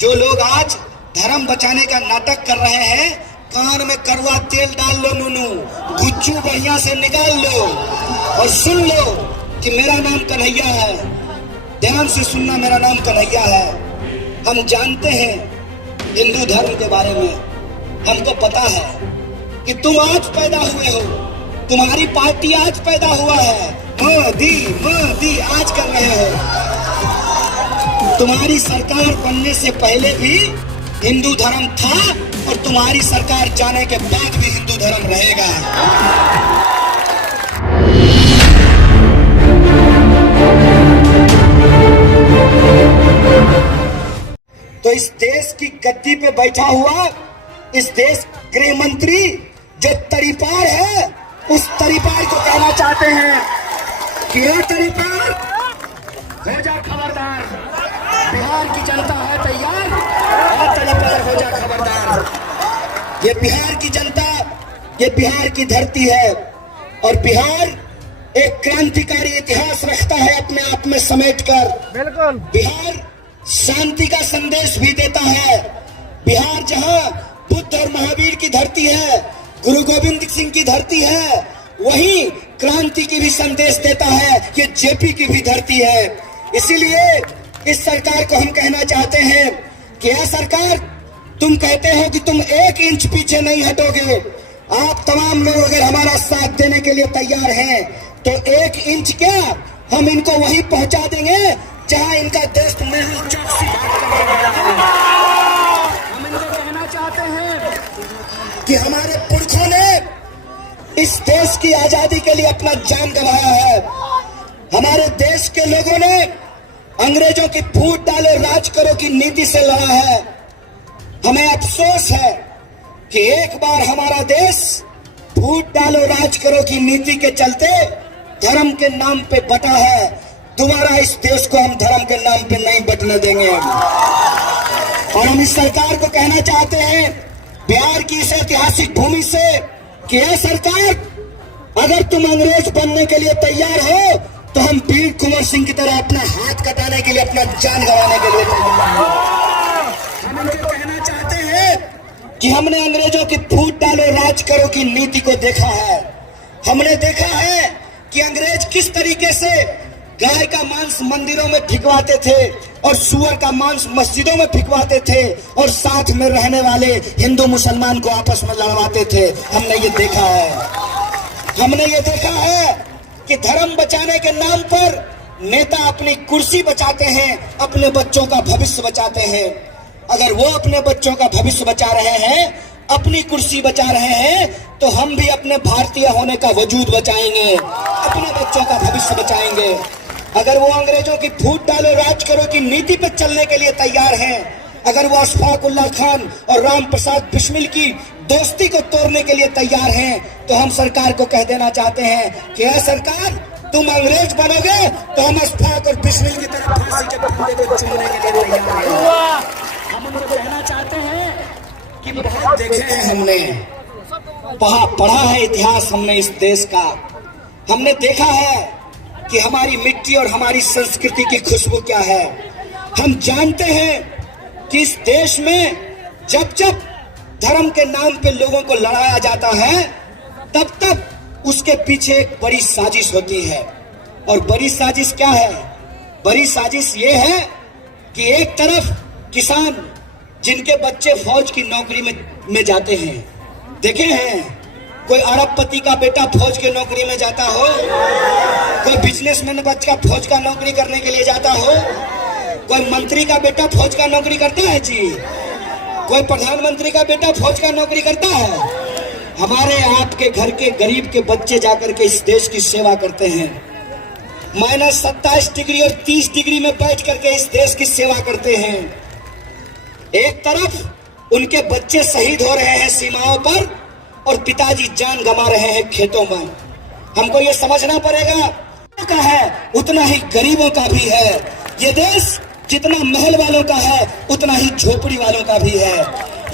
जो लोग आज धर्म बचाने का नाटक कर रहे हैं, कान में कड़वा तेल डाल लो नूनू, गुच्चू बढ़िया से निकाल लो और सुन लो कि मेरा नाम कन्हैया है। ध्यान से सुनना, मेरा नाम कन्हैया है। हम जानते हैं हिंदू धर्म के बारे में, हमको पता है कि तुम आज पैदा हुए हो, तुम्हारी पार्टी आज पैदा हुआ है, मोदी आज कर रहे हो। तुम्हारी सरकार बनने से पहले भी हिंदू धर्म था और तुम्हारी सरकार जाने के बाद भी हिंदू धर्म रहेगा। तो इस देश की गद्दी पे बैठा हुआ इस देश गृह मंत्री जो तरीपार है, उस तरीपार को कहना चाहते हैं कि ये तरीपार हो जा खबरदार, बिहार की जनता है तैयार, और तरीपार हो जा खबरदार। ये बिहार की जनता, ये बिहार की धरती है और बिहार एक क्रांतिकारी इतिहास रखता है अपने आप में समेटकर। बिल्कुल, बिहार शांति का संदेश भी देता है। बिहार जहां बुद्ध और महावीर की धरती है, गुरु गोविंद सिंह की धरती है, वहीं क्रांति की भी संदेश देता है। ये जेपी की भी धरती है। इसीलिए इस सरकार को हम कहना चाहते हैं कि यह सरकार, तुम कहते हो कि तुम 1 इंच पीछे नहीं हटोगे। आप तमाम लोग अगर हमारा साथ देने के लिए तैयार हैं तो 1 इंच क्या, हम इनको वहीं पहुंचा देंगे जहां इनका दोस्त मेहुल चौकसी घाट करेगा। हम इनको कहना चाहते हैं कि हमारे पुरखों ने इस देश की आजादी के लिए अपना जान गंवाया है। हमारे देश के लोगों ने अंग्रेजों की फूट डालो राज करो की नीति से लड़ा है। हमें अफसोस है कि एक बार हमारा देश फूट डालो राज करो की नीति के चलते धर्म के नाम पे बटा है। दोबारा इस देश को हम धर्म के नाम पे नहीं बटने देंगे। और हम इस सरकार को कहना चाहते हैं, बिहार की इस ऐतिहासिक भूमि से, कि यह सरकार, अगर तुम अंग्रेज बनने के लिए तैयार हो तो हम वीर कुंवर सिंह की तरह अपना हाथ कटाने के लिए, अपना जान गंवाने के लिए तैयार हैं। हम इनको कहना चाहते हैं कि हमने अंग्रेजों की फूट डालो राज करो की नीति को देखा है। हमने देखा है कि अंग्रेज किस तरीके से गाय का मांस मंदिरों में फिकवाते थे और सुअर का मांस मस्जिदों में फिकवाते थे और साथ में रहने वाले हिंदू मुसलमान को आपस में लड़वाते थे। हमने ये देखा है। हमने ये देखा है कि धर्म बचाने के नाम पर नेता अपनी कुर्सी बचाते हैं, अपने बच्चों का भविष्य बचाते हैं। अगर वो अपने बच्चों का भविष्य बचा रहे हैं, अपनी कुर्सी बचा रहे हैं, तो हम भी अपने भारतीय होने का वजूद बचाएंगे, अपने बच्चों का भविष्य बचाएंगे। अगर वो अंग्रेजों की फूट डालो राज करो की नीति पर चलने के लिए तैयार हैं, अगर वो अशफाक उल्लाह खान और राम प्रसाद बिस्मिल की दोस्ती को तोड़ने के लिए तैयार हैं, तो हम सरकार को कह देना चाहते हैं कि यह सरकार, तुम अंग्रेज बनोगे तो हम अशफाक और बिस्मिल की तरह फांसी के फंदे को चूमने के लिए तैयार हैं। हम उनको कहना चाहते हैं कि बहुत देखे हैं हमने, पढ़ा है इतिहास हमने इस देश का। हमने देखा है कि हमारी मिट्टी और हमारी संस्कृति की खुशबू क्या है। हम जानते हैं कि इस देश में जब जब धर्म के नाम पे लोगों को लड़ाया जाता है, तब तब उसके पीछे एक बड़ी साजिश होती है। और बड़ी साजिश क्या है? बड़ी साजिश ये है कि एक तरफ किसान जिनके बच्चे फौज की नौकरी में जाते हैं, देखे हैं कोई अरबपति का बेटा फौज की नौकरी में जाता हो, कोई बिजनेसमैन बच्चा फौज का नौकरी करने के लिए जाता हो, कोई मंत्री का बेटा फौज का नौकरी करता है जी, कोई प्रधानमंत्री का बेटा फौज का नौकरी करता है। हमारे आपके घर के गरीब के बच्चे जाकर के इस देश की सेवा करते हैं, -27 डिग्री और 30 डिग्री में बैठ करके इस देश की सेवा करते हैं। एक तरफ उनके बच्चे शहीद हो रहे हैं सीमाओं पर और पिताजी जान गंवा रहे हैं खेतों में। हमको ये समझना पड़ेगा का है उतना ही गरीबों का भी है। ये देश जितना महल वालों का है उतना ही झोपड़ी वालों का भी है।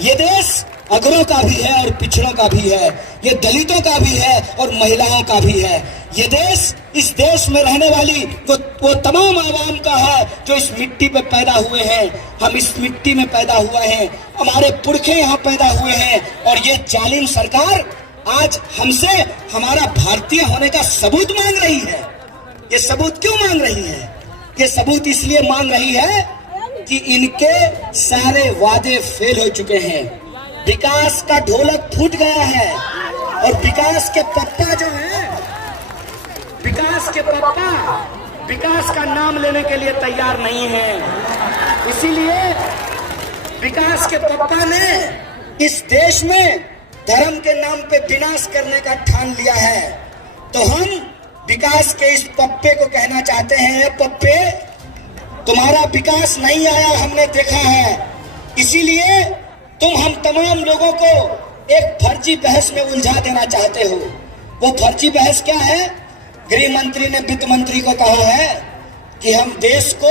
ये देश अगरों का भी है और पिछड़ों का भी है, ये दलितों का भी है और महिलाओं का भी है। ये देश, इस देश में रहने वाली वो तमाम आवाम का है जो इस मिट्टी पे पैदा हुए हैं। हम इस मिट्टी में पैदा हुए हैं, हमारे पुरखे यहाँ पैदा हुए हैं, और ये जालिम सरकार आज हमसे हमारा भारतीय होने का सबूत मांग रही है। ये सबूत क्यों मांग रही है? ये सबूत इसलिए मांग रही है कि इनके सारे वादे फेल हो चुके हैं। विकास का ढोलक फूट गया है और विकास के पप्पा जो है, विकास के पप्पा विकास का नाम लेने के लिए तैयार नहीं है। इसीलिए विकास के पप्पा ने इस देश में धर्म के नाम पे विनाश करने का ठान लिया है। तो हम विकास के इस पप्पे को कहना चाहते हैं, पप्पे तुम्हारा विकास नहीं आया, हमने देखा है। इसीलिए तुम हम तमाम लोगों को एक फर्जी बहस में उलझा देना चाहते हो। वो फर्जी बहस क्या है? गृह मंत्री ने वित्त मंत्री को कहा है कि हम देश को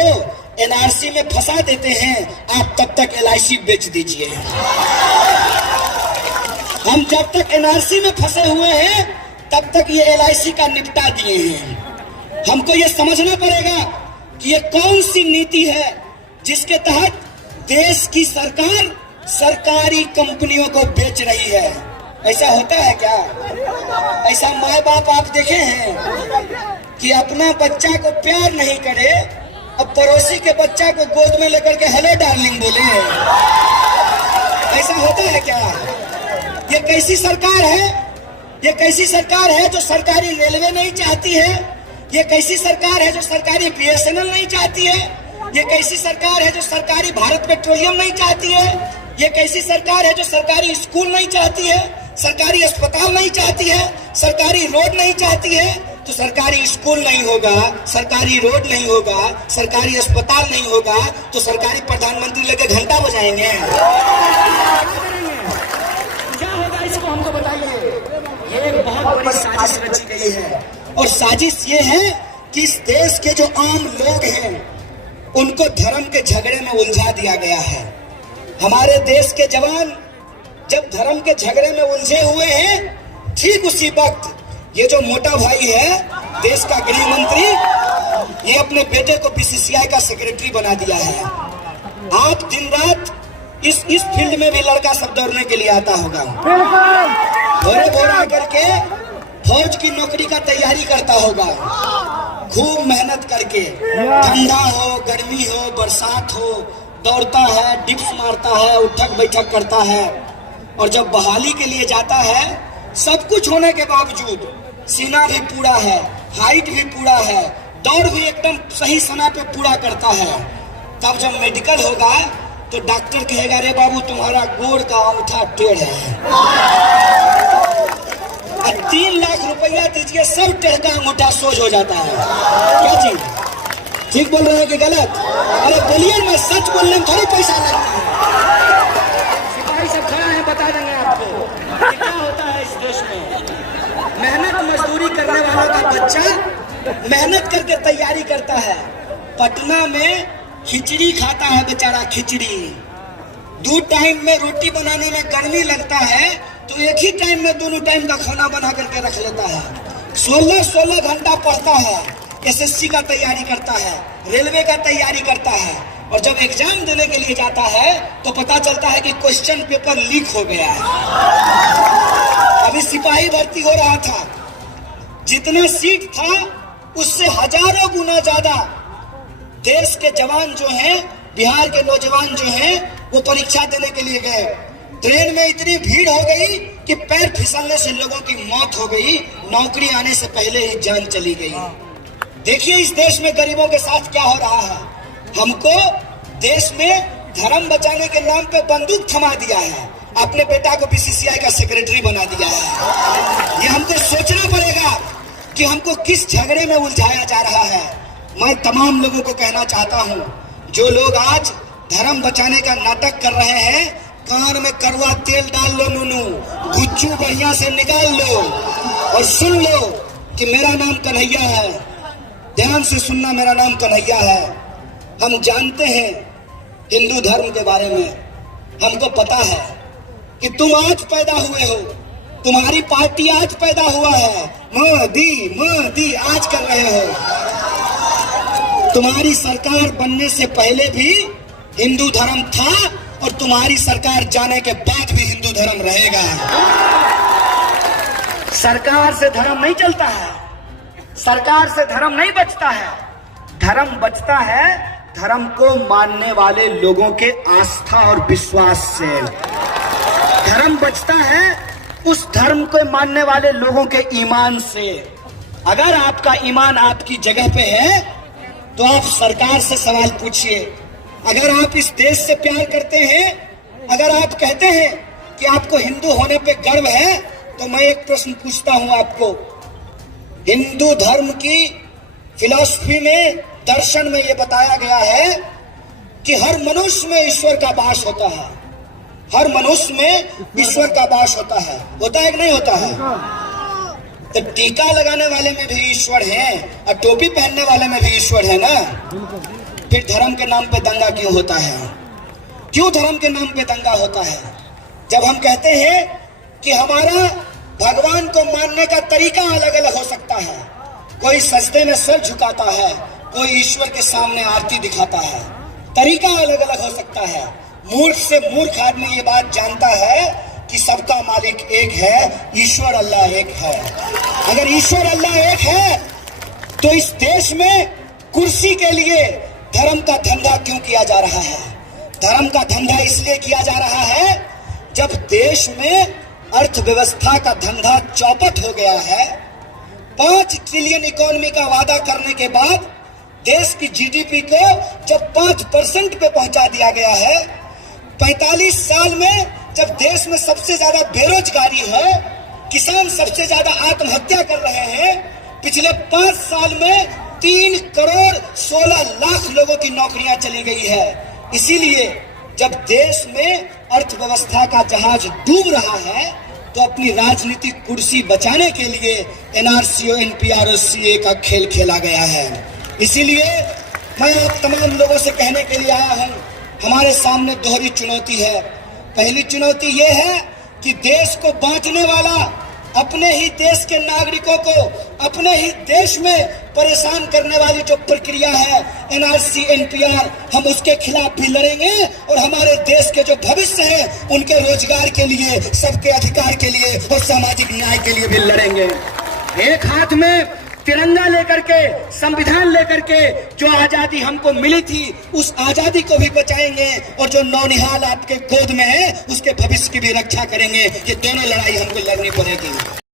एनआरसी में फंसा देते हैं, आप तब तक एलआईसी बेच दीजिए। हम जब तक एनआरसी में फंसे हुए हैं तब तक ये एलआईसी का निपटा दिए हैं। हमको ये समझना पड़ेगा कि ये कौन सी नीति है जिसके तहत देश की सरकार सरकारी कंपनियों को बेच रही है। ऐसा होता है क्या? ऐसा माँ बाप आप देखे हैं कि अपना बच्चा को प्यार नहीं करे, अब पड़ोसी के बच्चा को गोद में लेकर के हेलो डार्लिंग बोले। ऐसा होता है क्या? ये कैसी सरकार है? ये कैसी सरकार है जो सरकारी रेलवे नहीं चाहती है? ये कैसी सरकार है जो सरकारी बीएसएनएल नहीं चाहती है? ये कैसी सरकार है जो सरकारी भारत पेट्रोलियम नहीं चाहती है? ये कैसी सरकार है जो सरकारी स्कूल नहीं चाहती है, सरकारी अस्पताल नहीं चाहती है, सरकारी रोड नहीं चाहती है? तो सरकारी स्कूल नहीं होगा, सरकारी रोड नहीं होगा, सरकारी अस्पताल नहीं होगा, तो सरकारी प्रधानमंत्री लेके घंटा बजाएंगे? क्या होगा इसको हमको बताइए। ये बहुत बड़ी साजिश रची गई है, और साजिश ये है कि इस देश के जो आम लोग हैं उनको धर्म के झगड़े में उलझा दिया गया है। हमारे देश के जवान जब धर्म के झगड़े में उलझे हुए हैं, ठीक उसी वक्त ये जो मोटा भाई है देश का गृह मंत्री, ये अपने बेटे को बीसीसीआई का सेक्रेटरी बना दिया है। आप दिन रात इस फील्ड में भी लड़का सब दौड़ने के लिए आता होगा, भोरे भोरे करके फौज की नौकरी का तैयारी करता होगा, खूब मेहनत करके, ठंडा हो गर्मी हो बरसात हो, दौड़ता है, डिप्स मारता है, उठक बैठक करता है, और जब बहाली के लिए जाता है, सब कुछ होने के बावजूद सीना भी पूरा है, हाइट भी पूरा है, दौड़ भी एकदम सही समय पे पूरा करता है। तब जब मेडिकल होगा तो डॉक्टर कहेगा, अरे बाबू तुम्हारा गोड़ का अंगूठा टेढ़ है, 3 लाख रुपया दीजिए, सब टेढ़ का अंगूठा सोज हो जाता है। क्या चीज? ठीक बोल रहे हैं कि गलत? अरे बोलिए, मैं सच बोलने में थोड़ी पैसा लगता है। सिपाही सब खड़ा है, बता देंगे आपको क्या होता है इस देश में। मेहनत मजदूरी करने वालों का बच्चा मेहनत करके तैयारी करता है, पटना में खिचड़ी खाता है बेचारा, खिचड़ी। 2 टाइम में रोटी बनाने में गर्मी लगता है तो एक ही टाइम में दोनों टाइम का खाना बना करके रख लेता है। 16 घंटा पढ़ता है, एसएससी का तैयारी करता है, रेलवे का तैयारी करता है, और जब एग्जाम देने के लिए जाता है तो पता चलता है कि क्वेश्चन पेपर लीक हो गया है। अभी सिपाही भर्ती हो रहा था, जितना सीट था उससे हजारों गुना ज्यादा देश के जवान जो हैं, बिहार के नौजवान जो हैं, वो परीक्षा देने के लिए गए। ट्रेन में इतनी भीड़ हो गई कि पैर फिसलने से लोगों की मौत हो गई, नौकरी आने से पहले ही जान चली गई। देखिए इस देश में गरीबों के साथ क्या हो रहा है। हमको देश में धर्म बचाने के नाम पे बंदूक थमा दिया है, अपने बेटा को बीसीसीआई का सेक्रेटरी बना दिया है। ये हमको सोचना पड़ेगा कि हमको किस झगड़े में उलझाया जा रहा है। मैं तमाम लोगों को कहना चाहता हूँ, जो लोग आज धर्म बचाने का नाटक कर रहे हैं, कान में कड़वा तेल डाल लो नूनू, गुच्चू बढ़िया से निकाल लो और सुन लो कि मेरा नाम कन्हैया है। ध्यान से सुनना, मेरा नाम कन्हैया है। हम जानते हैं हिंदू धर्म के बारे में, हमको पता है कि तुम आज पैदा हुए हो, तुम्हारी पार्टी आज पैदा हुआ है, मोदी मोदी आज कर रहे हो। तुम्हारी सरकार बनने से पहले भी हिंदू धर्म था और तुम्हारी सरकार जाने के बाद भी हिंदू धर्म रहेगा। सरकार से धर्म नहीं चलता है, सरकार से धर्म नहीं बचता है। धर्म बचता है धर्म को मानने वाले लोगों के आस्था और विश्वास से। धर्म बचता है उस धर्म को मानने वाले लोगों के ईमान से। अगर आपका ईमान आपकी जगह पे है तो आप सरकार से सवाल पूछिए। अगर आप इस देश से प्यार करते हैं, अगर आप कहते हैं कि आपको हिंदू होने पे गर्व है, तो मैं एक प्रश्न पूछता हूं आपको। हिंदू धर्म की फिलॉसफी में, दर्शन में यह बताया गया है कि हर मनुष्य में ईश्वर का वास होता है। हर मनुष्य में ईश्वर का वास होता है कि नहीं होता है? तो टीका लगाने वाले में भी ईश्वर है और टोपी पहनने वाले में भी ईश्वर है ना। फिर धर्म के नाम पे दंगा क्यों होता है? क्यों धर्म के नाम पे दंगा होता है? जब हम कहते हैं कि हमारा भगवान को मानने का तरीका अलग अलग हो सकता है, कोई सजदे में सर झुकाता है, कोई ईश्वर के सामने आरती दिखाता है, तरीका अलग अलग हो सकता है। मूर्ख से मूर्ख आदमी ये बात जानता है कि सबका मालिक एक है, ईश्वर अल्लाह एक है। अगर ईश्वर अल्लाह एक है तो इस देश में कुर्सी के लिए धर्म का धंधा क्यों किया जा रहा है? धर्म का धंधा इसलिए किया जा रहा है जब देश में अर्थव्यवस्था का धंधा चौपट हो गया है। 5 ट्रिलियन इकोनॉमी का वादा करने के बाद देश की जीडीपी को जब 5% पे पहुंचा दिया गया है, 45 साल में जब देश में सबसे ज्यादा बेरोजगारी है, किसान सबसे ज्यादा आत्महत्या कर रहे हैं, पिछले 5 साल में 3 करोड़ 16 लाख लोगों की नौकरियां चली गई है। इसीलिए जब देश में अर्थव्यवस्था का जहाज डूब रहा है तो अपनी राजनीतिक कुर्सी बचाने के लिए एनआरसी और एनपीआर और सीए का खेल खेला गया है। इसीलिए मैं आप तमाम लोगों से कहने के लिए आया हूं, हमारे सामने दोहरी चुनौती है। पहली चुनौती यह है कि देश को बांटने वाला अपने ही देश के नागरिकों को अपने ही देश में परेशान करने वाली जो प्रक्रिया है एनआरसी एनपीआर, हम उसके खिलाफ भी लड़ेंगे और हमारे देश के जो भविष्य है उनके रोजगार के लिए, सबके अधिकार के लिए और सामाजिक न्याय के लिए भी लड़ेंगे। एक हाथ में तिरंगा लेकर के, संविधान लेकर के जो आजादी हमको मिली थी उस आजादी को भी बचाएंगे और जो नौनिहाल आपके गोद में है उसके भविष्य की भी रक्षा करेंगे। ये दोनों लड़ाई हमको लड़नी पड़ेगी।